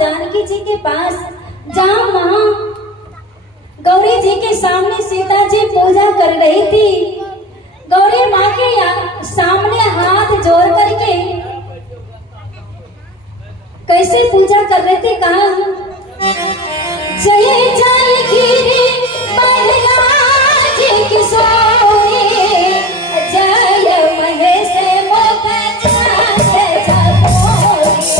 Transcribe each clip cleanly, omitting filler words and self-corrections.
जानकी जी के पास, जहाँ वहाँ गौरी जी के सामने सीता जी पूजा कर रही थी। गौरी माँ के सामने हाथ जोड़ करके कैसे पूजा कर रहे थे, कहा जय जय गिरी बलराज किशोरी, जय महेश मोख चांद चकोरी।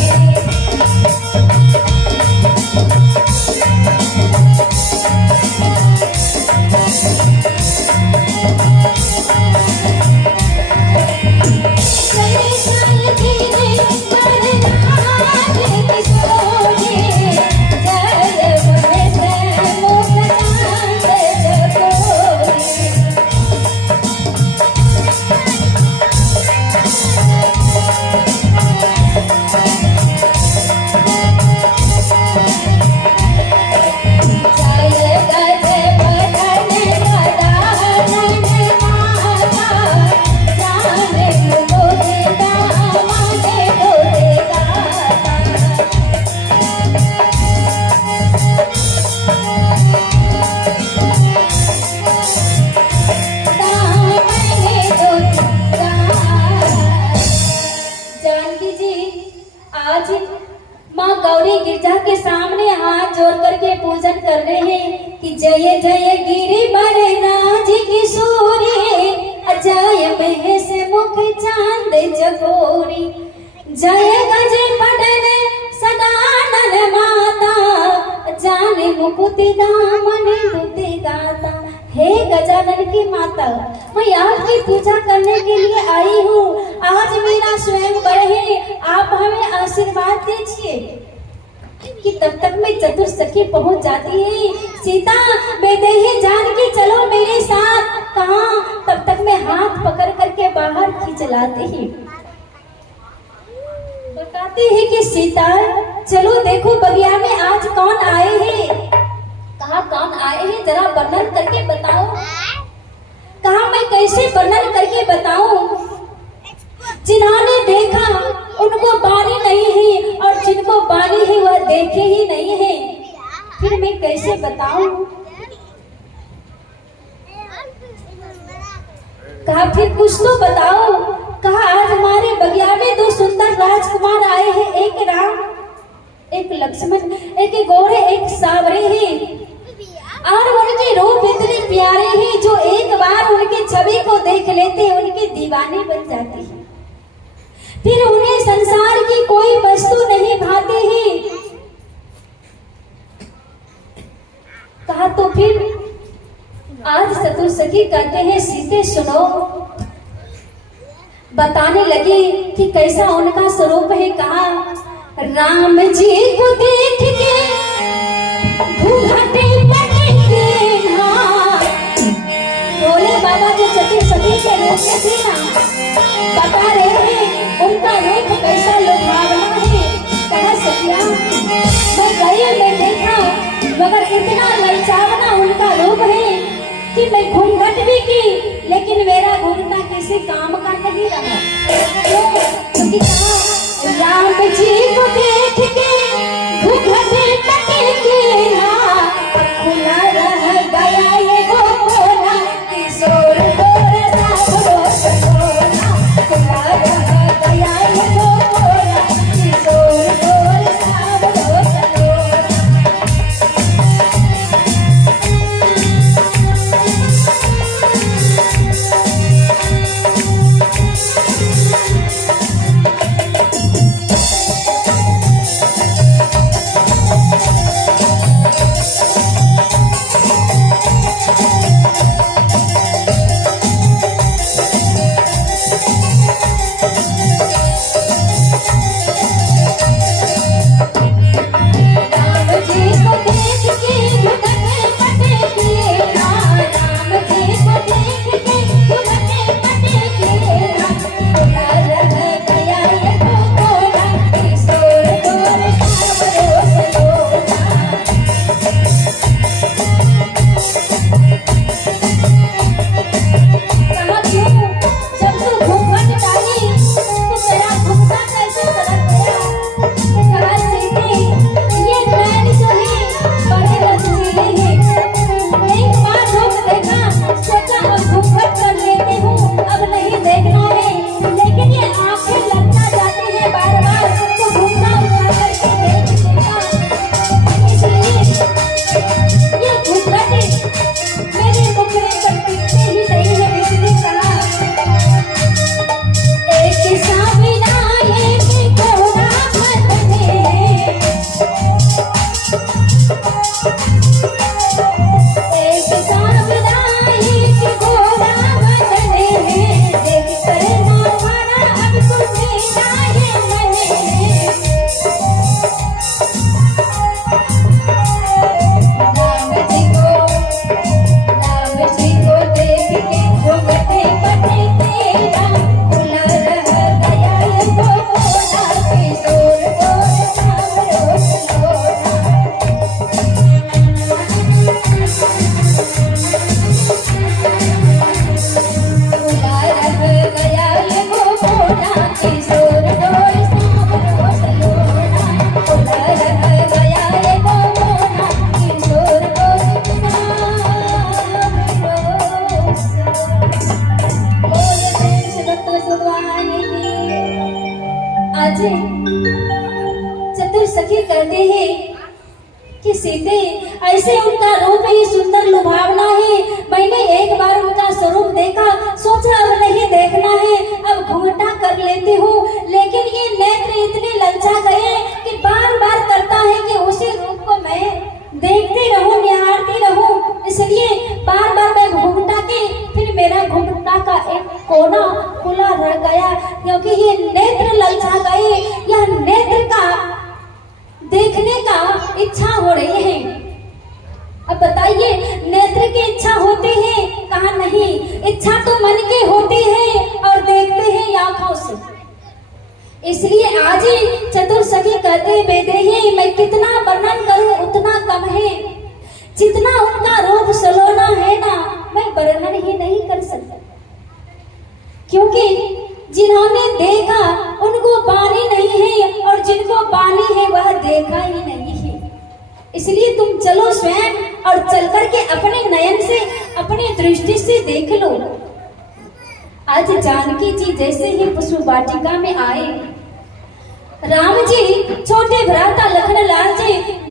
गिरजा के सामने हाथ जोड़ करके पूजन कर रहे हैं कि जय जय गिरि बलराज किशोरी, जय महेश मुख चांद चकोरी, जय गज पटन सदानन माता, जाने मुकुति दामन दुति गाता। हे गजानन की माता, मैं आपकी पूजा करने के लिए आई हूँ। आज मेरा स्वयंवर है, आप हमें आशीर्वाद दीजिए कि तब तक मैं चतुर सखी पहुंच जाती है। सीता बेदेही जानकी चलो मेरे साथ, कहा तब तक मैं हाथ पकड़ करके बाहर खींच लाती ही। बताती है कि सीता चलो देखो बगिया में आज कौन आए हैं। कहा कौन आए हैं, जरा वर्णन करके बताओ। कहा मैं कैसे वर्णन करके बताऊं, जिन्होंने देखा उनको बानी नहीं है और जिनको बानी है वह देखे ही नहीं है, फिर मैं कैसे बताऊं। कहा फिर कुछ तो बताओ। कहा आज हमारे बगिया में दो सुंदर राजकुमार आए हैं, एक राम एक लक्ष्मण, एक गोरे एक सावरे हैं और उनके रूप इतने प्यारे हैं जो एक बार उनके छवि को देख लेते हैं उनके दीवाने बन जाते हैं, फिर उन्हें संसार की कोई वस्तु नहीं भाती है। कहा तो फिर आज चतुर सखी कहते हैं सीते सुनो। बताने लगी कि कैसा उनका स्वरूप है। कहा राम जी को देख के घूंघटे पहनते हाँ, भोले बाबा जो चतुर सखी के रूप में थे ना, बता रहे हैं उनका रूप कैसा लुभावना है। कहा सखिया मैं गए मैं देखा, मगर इतना ललचावना उनका रूप है कि मैं घूंघट भी की लेकिन मेरा घूंघटा किसी काम का नहीं रहा। क्यों? क्योंकि कहा राम जी को देख के घूंघटे पहनते हाँ, खुला रह गया ये गोरा किशोर गोरा सावरो सकोना, खुला रह गया ये गोरा किशोर गोरा सावरो सकोना। कहते हैं कि सीते ऐसे उनका रूप ही सुंदर लुभावना है। मैंने एक बार उनका स्वरूप देखा, सोचा अब नहीं देखना है, अब घूंघटा कर लेती हूँ। लेकिन ये नेत्र इतने ललचा गए कि बार बार करता है कि उसी रूप को मैं देखती रहूं, निहारती रहूं। इसलिए बार बार मैं घूंघटा के फिर मेरा घूंघटा का एक कोना खुला रह गया, क्योंकि ये नेत्र ललचा गए। यह नेत्र का देखने का इच्छा हो रही है। अब बताइए, नेत्र की इच्छा होती है कहाँ? नहीं, इच्छा तो मन की होती है और देखते हैं आंखों से। इसलिए आज ही चतुर सखी कहते बेदेही, मैं कितना वर्णन करूं उतना कम है। जितना उनका रूप सलोना है ना, मैं वर्णन ही नहीं कर सकता, क्योंकि जिन्होंने देखा उनको बानी नहीं है और जिनको बानी है वह देखा ही नहीं है। इसलिए तुम चलो स्वयं और चल करके अपने नयन से, अपनी दृष्टि से देख लो। आज जानकी जी जैसे ही पुष्प वाटिका में आए, राम जी छोटे भ्राता लखन लाल जी